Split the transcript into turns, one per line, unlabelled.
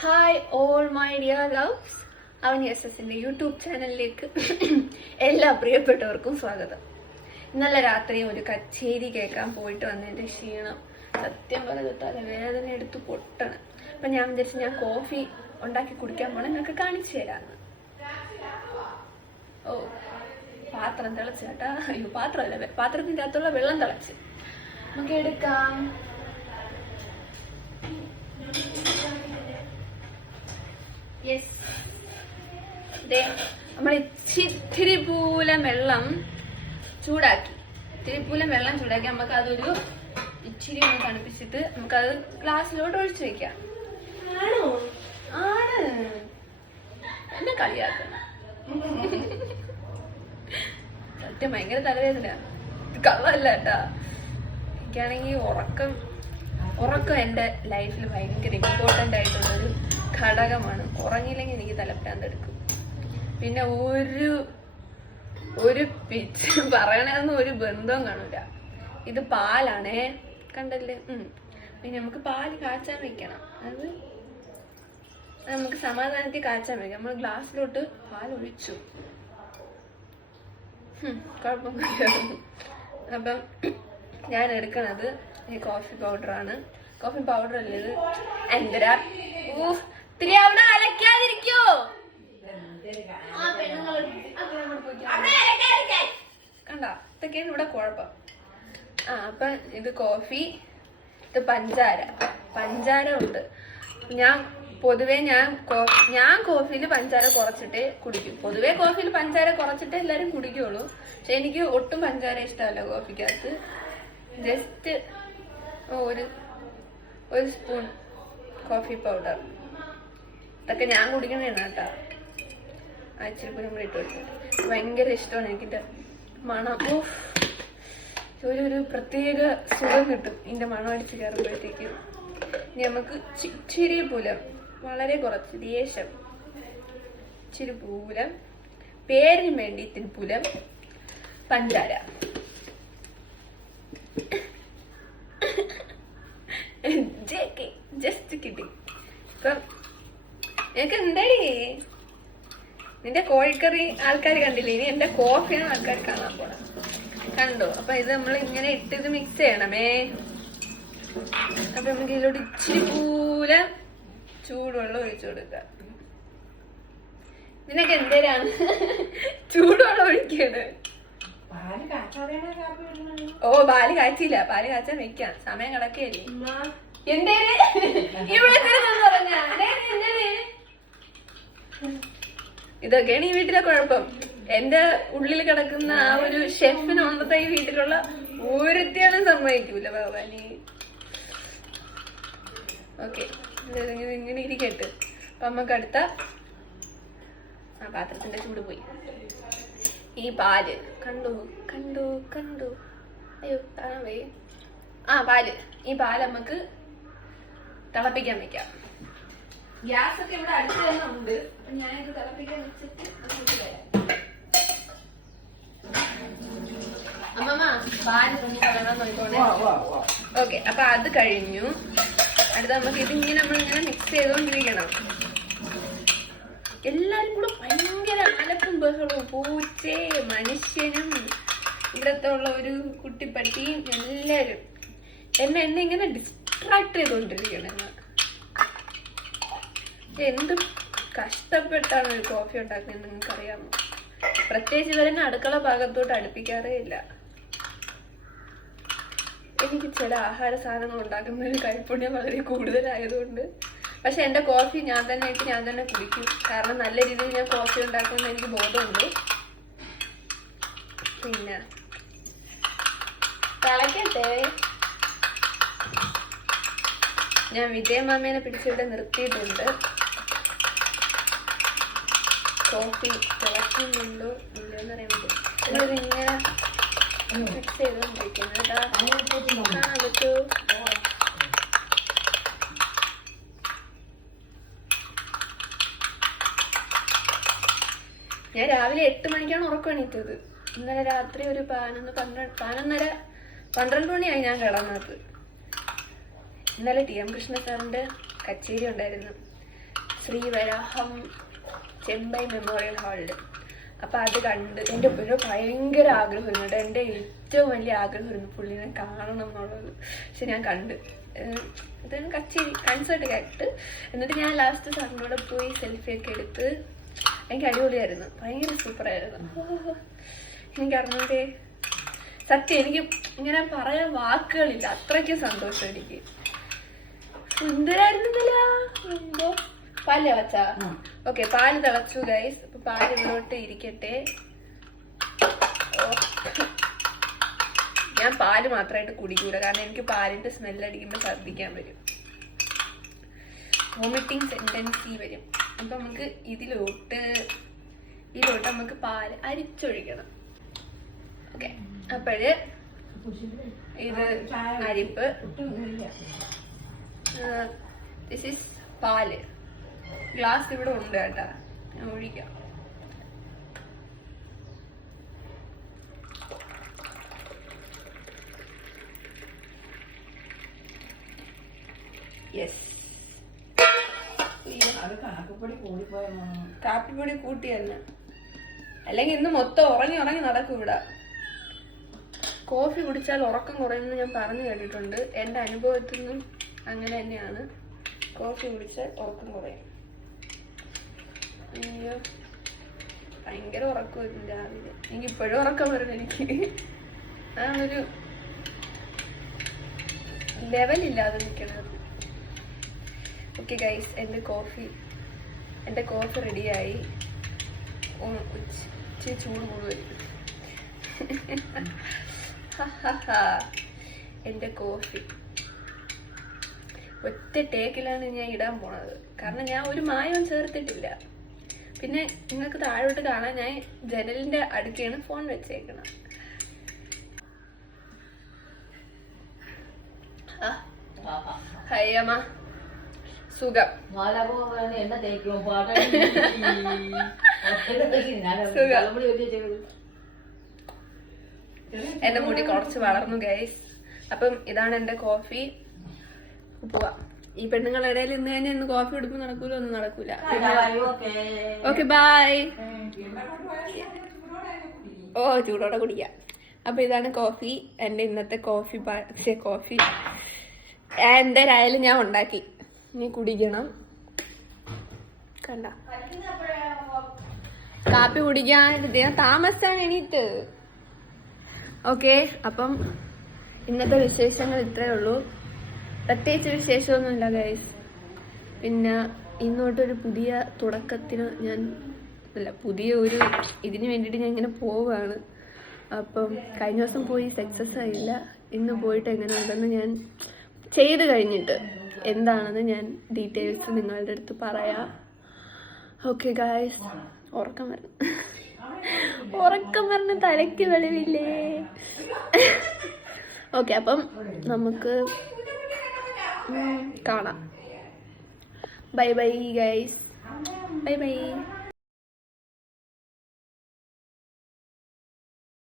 Hi all my dear loves അവൻ S എസിന്റെ YouTube ചാനലിലേക്ക് എല്ലാ പ്രിയപ്പെട്ടവർക്കും സ്വാഗതം. ഇന്നലെ രാത്രി ഒരു കച്ചേരി കേൾക്കാൻ പോയിട്ട് വന്നതിന്റെ ക്ഷീണം. സത്യം പറഞ്ഞ തലവേദന എടുത്ത് പൊട്ടണം. അപ്പൊ ഞാൻ വിചാരിച്ചു ഞാൻ കോഫി ഉണ്ടാക്കി കുടിക്കാൻ പോണേ. നിങ്ങൾക്ക് കാണിച്ചു തരാന്ന്. ഓ പാത്രം തിളച്ച് കേട്ടാ. അയ്യോ പാത്രമല്ല പാത്രത്തിന്റെ അകത്തുള്ള വെള്ളം തിളച്ച്. നമുക്ക് എടുക്കാം. നമ്മൾ ഇച്ചിരി പൂലം വെള്ളം ചൂടാക്കി. ഇത്തിരി പൂലം വെള്ളം ചൂടാക്കി നമുക്ക് അതൊരു ഇച്ചിരി ഒന്ന് തണുപ്പിച്ചിട്ട് നമുക്കത് ഗ്ലാസ്സിലോട്ട് ഒഴിച്ചു വെക്കാം.
ആണോ?
ആണ്. എന്നെ കളിയാക്കണം സത്യം ഭയങ്കര തലവേദന കള്ളല്ല കേട്ടാ. എനിക്കാണെങ്കിൽ ഉറക്കം ഉറക്കം എന്റെ ലൈഫിൽ ഭയങ്കര ഇമ്പോർട്ടന്റ് ആയിട്ടുള്ളൊരു ഘടകമാണ്. ഉറങ്ങിയില്ലെങ്കിൽ എനിക്ക് തലപ്രാന്തെടുക്കും പിന്നെ ഒരു ഒരു പിച്ച് പറയണമെന്ന് ഒരു ബന്ധവും കാണൂല. ഇത് പാലാണേ. കണ്ടല്ലേ? ഉം. പിന്നെ നമുക്ക് പാൽ കാച്ചാൻ വെക്കണം. അത് നമുക്ക് സമാധാനത്തിൽ കാച്ചാൻ വെക്കാം. നമ്മൾ ഗ്ലാസ്സിലോട്ട് പാൽ ഒഴിച്ചു. കുഴപ്പമൊന്നുമില്ല അപ്പം ഞാൻ എടുക്കണത് ഈ കോഫി ആണ്. കോഫി പൗഡർ അല്ലേ ഇത് എന്തരാ അവിടെ അലക്കാതിരിക്കോ. കണ്ട? ഇതൊക്കെയാണ് ഇവിടെ കുഴപ്പം. ആ അപ്പൊ ഇത് കോഫി ഇത് പഞ്ചാര. പഞ്ചാര ഉണ്ട്. ഞാൻ പൊതുവേ ഞാൻ ഞാൻ കോഫിയിൽ പഞ്ചാര കുറച്ചിട്ടേ കുടിക്കും. പൊതുവേ കോഫിയിൽ പഞ്ചാര കുറച്ചിട്ടേ എല്ലാരും കുടിക്കുള്ളൂ. പക്ഷെ എനിക്ക് ഒട്ടും പഞ്ചാര ഇഷ്ടമല്ല കോഫിക്കകത്ത് ജസ്റ്റ് ഒരു ഒരു സ്പൂൺ കോഫി പൗഡർ ഇതൊക്കെ ഞാൻ കുടിക്കുന്നതാണ് കേട്ടോ. ആഴ്ചയിൽ കൂടി കൂടി ഇട്ട് കൊടുത്തിട്ട് ഭയങ്കര ഇഷ്ടമാണ് എനിക്കിന്റെ മണം ഒരു ഒരു പ്രത്യേക സുഖം കിട്ടും ഇതിന്റെ മണം അടിച്ച് കയറുമ്പോഴത്തേക്കും. നമുക്ക് ചിരി പൂലം. വളരെ കുറച്ച് ദേഷ്യം. ഇച്ചിരി പൂലം. പേരിന് വേണ്ടി ഇത്തിരി പൂലം. പഞ്ചാര ജസ്റ്റ് കിട്ടി. ഇപ്പം നിനക്ക് എന്താടി? നിന്റെ കോഴിക്കറി ആൾക്കാർ കണ്ടില്ലേ? ഇനി എന്റെ കോഫിയാണ് ആൾക്കാർ കാണാൻ പോണം. കണ്ടോ? അപ്പൊ ഇത് നമ്മൾ ഇങ്ങനെ ഇട്ട് ഇത് മിക്സ് ചെയ്യണമേ. അപ്പൊ നമുക്ക് ഇതിലോട്ട് ഇച്ചിരി പൂല ചൂടുവെള്ളം ഒഴിച്ചു കൊടുക്കാം. നിനക്ക് എന്തേരാണ്? ചൂടുവെള്ളം
ഒഴിക്കണ്.
ഓ പാൽ കാച്ചില്ല. പാൽ കാച്ചാൻ വെക്കാം സമയം കിടക്കുകയല്ലേ എന്തേര് ഇവിടെ? ഇതൊക്കെയാണ് ഈ വീട്ടിലെ കുഴപ്പം. എന്റെ ഉള്ളിൽ കിടക്കുന്ന ആ ഒരു ഷെഫിന് ഒന്നത്തെ ഈ വീട്ടിലുള്ള ഒരുത്തിയാലും സമ്മതിക്കൂല ഭഗവാനി. ഓക്കെ ഇങ്ങനെ ഇരിക്കട്ടെ. അപ്പൊ നമുക്ക് അടുത്ത ആ പാത്രത്തിന്റെ ചൂട് പോയി. ഈ പാൽ. കണ്ടു? കണ്ടു? കണ്ടു? അയ്യോ ആ പാൽ. ഈ പാൽ നമുക്ക് തിളപ്പിക്കാൻ വെക്കാം. ഗ്യാസ് ഒക്കെ ഇവിടെ അടുത്ത് തന്നെ ഉണ്ട്. അപ്പൊ ഞാനിത് തിളപ്പിക്കാൻ വെച്ചിട്ട് അമ്മമ്മ ഓക്കെ അപ്പൊ അത് കഴിഞ്ഞു. അടുത്ത നമുക്ക് ഇതിങ്ങനെ നമ്മളിങ്ങനെ മിക്സ് ചെയ്തോണ്ടിരിക്കണം. എല്ലാരും കൂടെ ഭയങ്കര അലപ്പും ബഹളവും. പൂച്ചേ മനുഷ്യനും ഇവിടത്തെ ഉള്ള ഒരു കുട്ടിപ്പട്ടിയും എല്ലാരും. എന്നെ എന്നെ ഇങ്ങനെ ഡിസ്ട്രാക്ട് ചെയ്തോണ്ടിരിക്കണം എന്ത് കഷ്ടപ്പെട്ടാണ് ഒരു കോഫി ഉണ്ടാക്കുന്നത് നിങ്ങൾക്ക് അറിയാമോ പ്രത്യേകിച്ച് ഇവരെന്നെ അടുക്കള ഭാഗത്തോട്ട് അടുപ്പിക്കാറേ ഇല്ല. എനിക്ക് ചില ആഹാര സാധനങ്ങൾ ഉണ്ടാക്കുന്നതിന് കൈപ്പുണ്യം വളരെ കൂടുതലായതുകൊണ്ട്. പക്ഷെ എന്റെ കോഫി ഞാൻ തന്നെ ഇട്ട് ഞാൻ തന്നെ കുടിക്കും. കാരണം നല്ല രീതിയിൽ ഞാൻ കോഫി ഉണ്ടാക്കുമെന്ന് എനിക്ക് ബോധമുണ്ട്. പിന്നെ. തിളക്കട്ടെ. ഞാൻ വിജയമാമേനെ പിടിച്ചിവിടെ നിർത്തിയിട്ടുണ്ട്. കോഫി തിളക്കുന്നുണ്ടോ ഇല്ലെന്ന് അറിയാൻ ഇങ്ങനെ ഞാൻ രാവിലെ എട്ട് മണിക്കാണ് ഉറക്കം എണീറ്റത്. ഇന്നലെ രാത്രി ഒരു പതിനൊന്ന് പന്ത്രണ്ട് പതിനൊന്നര പന്ത്രണ്ട് മണിയായി ഞാൻ കിടന്നത്. ഇന്നലെ ടി എം കൃഷ്ണ സാറിന്റെ കച്ചേരി ഉണ്ടായിരുന്നു. ശ്രീ വരാഹം ചെമ്പൈ മെമ്മോറിയൽ ഹാളിൽ. അപ്പം അത് കണ്ട് എന്റെ ഒരു ഭയങ്കര ആഗ്രഹമായിരുന്നു എന്റെ ഏറ്റവും വലിയ ആഗ്രഹമായിരുന്നു പുള്ളിനെ കാണണം എന്നുള്ളത്. പക്ഷെ ഞാൻ കണ്ട്. ഇതാണ് കച്ചേരി കൺസേർട്ട് കേട്ട് എന്നിട്ട് ഞാൻ ലാസ്റ്റ് സാറിനോട് പോയി സെൽഫി ഒക്കെ എടുത്ത് എനിക്ക് അടിപൊളിയായിരുന്നു. ഭയങ്കര സൂപ്പറായിരുന്നു എനിക്ക് അറിഞ്ഞൂടെ? സത്യം എനിക്ക് ഇങ്ങനെ പറയാൻ വാക്കുകളില്ല. അത്രയ്ക്ക് സന്തോഷം എനിക്ക്. സുന്ദരായിരുന്നല്ലോ എന്തോ? പാൽ വച്ചാ ഓക്കെ പാൽ തിളച്ചു ഗൈസ് അപ്പൊ പാൽ ഇവിടോട്ട് ഇരിക്കട്ടെ. ഞാൻ പാൽ മാത്രമായിട്ട് കുടിക്കൂല. കാരണം എനിക്ക് പാലിന്റെ സ്മെല്ല് അടിക്കുമ്പോൾ ഛർദ്ദിക്കാൻ വരും. വോമിറ്റിംഗ് ടെൻഡൻസി വരും. അപ്പൊ നമുക്ക് ഇതിലോട്ട് ഇതിലോട്ട് നമുക്ക് പാൽ അരിച്ചൊഴിക്കണം. ഓക്കെ അപ്പോഴ് ഇത് അരിപ്പ്. This is paal. ഗ്ലാസ് ഇവിടെ ഉണ്ട് കേട്ടാ. ഞാൻ ഒഴിക്കാം. യെസ് കാപ്പിപ്പൊടി കൂട്ടിയല്ല അല്ലെങ്കിൽ ഇന്ന് മൊത്തം ഉറങ്ങി ഉറങ്ങി നടക്കും ഇവിടെ. കോഫി കുടിച്ചാൽ ഉറക്കം കുറയുമെന്ന് ഞാൻ പറഞ്ഞു കേട്ടിട്ടുണ്ട്. എന്റെ അനുഭവത്തിൽ നിന്നും അങ്ങനെ തന്നെയാണ്. കോഫി കുടിച്ച് ഉറക്കം കുറയും. അയ്യോ ഭയങ്കര ഉറക്കമായിരുന്നു രാവിലെ. എനിക്ക് ഇപ്പോഴും ഉറക്കം വരുന്നു എനിക്ക്. ആ ഒരു ലെവലില്ലാതെ നിൽക്കണത്. ഓക്കെ ഗൈസ് എന്റെ കോഫി എന്റെ കോഫി റെഡിയായി ഇച്ചിരി ചൂട് കൂടുതൽ എന്റെ കോഫി. ഒറ്റ ടേക്കിലാണ് ഞാൻ ഇടാൻ പോണത്. കാരണം ഞാൻ ഒരു മായവും ചേർത്തിട്ടില്ല. പിന്നെ നിങ്ങൾക്ക് താഴോട്ട് കാണാൻ ഞാൻ ജനലിന്റെ അടുക്കാണ് ഫോൺ ഹായ് അമ്മ. സുഖം. എന്റെ മുടി കുറച്ച് വളർന്നു ഗൈസ് അപ്പം ഇതാണ് എന്റെ കോഫി പോവാ. ഈ പെണ്ണുങ്ങളുടെ ഇടയിൽ ഇന്ന് തന്നെ ഇന്ന് കോഫി കുടിപ്പ് നടക്കൂല? ഒന്നും നടക്കൂല. ഓക്കെ ബായ് ഓ ചൂടോടെ കുടിക്കാം. അപ്പൊ ഇതാണ് കോഫി എന്റെ ഇന്നത്തെ കോഫി പക്ഷേ കോഫി എന്തായാലും ഞാൻ ഉണ്ടാക്കി. നീ കുടിക്കണം. കണ്ട. കാപ്പി കുടിക്കാൻ ഇദ്ദേഹം താമസിച്ചാണ് എണീറ്റ്. ഓക്കെ അപ്പം ഇന്നത്തെ വിശേഷങ്ങൾ ഇത്രയേ ഉള്ളൂ. പ്രത്യേകിച്ച് വിശേഷമൊന്നുമില്ല ഗൈസ് പിന്നെ ഇന്നോട്ടൊരു പുതിയ തുടക്കത്തിന് ഞാൻ അല്ല പുതിയ ഒരു ഇതിന് വേണ്ടിയിട്ട് ഞാൻ ഇങ്ങനെ പോവുകയാണ് അപ്പം കഴിഞ്ഞ ദിവസം പോയി സക്സസ് ആയില്ല. ഇന്ന് പോയിട്ട് എങ്ങനെ ഉണ്ടെന്ന് ഞാൻ ചെയ്ത് കഴിഞ്ഞിട്ട് എന്താണെന്ന് ഞാൻ ഡീറ്റെയിൽസ് നിങ്ങളുടെ അടുത്ത് പറയാം. ഓക്കെ ഗായ്സ് ഉറക്കം വരണം. ഉറക്കം പറഞ്ഞ് തലയ്ക്ക് വെളിവില്ലേ? ഓക്കെ അപ്പം നമുക്ക് കാണാം bye bye guys bye bye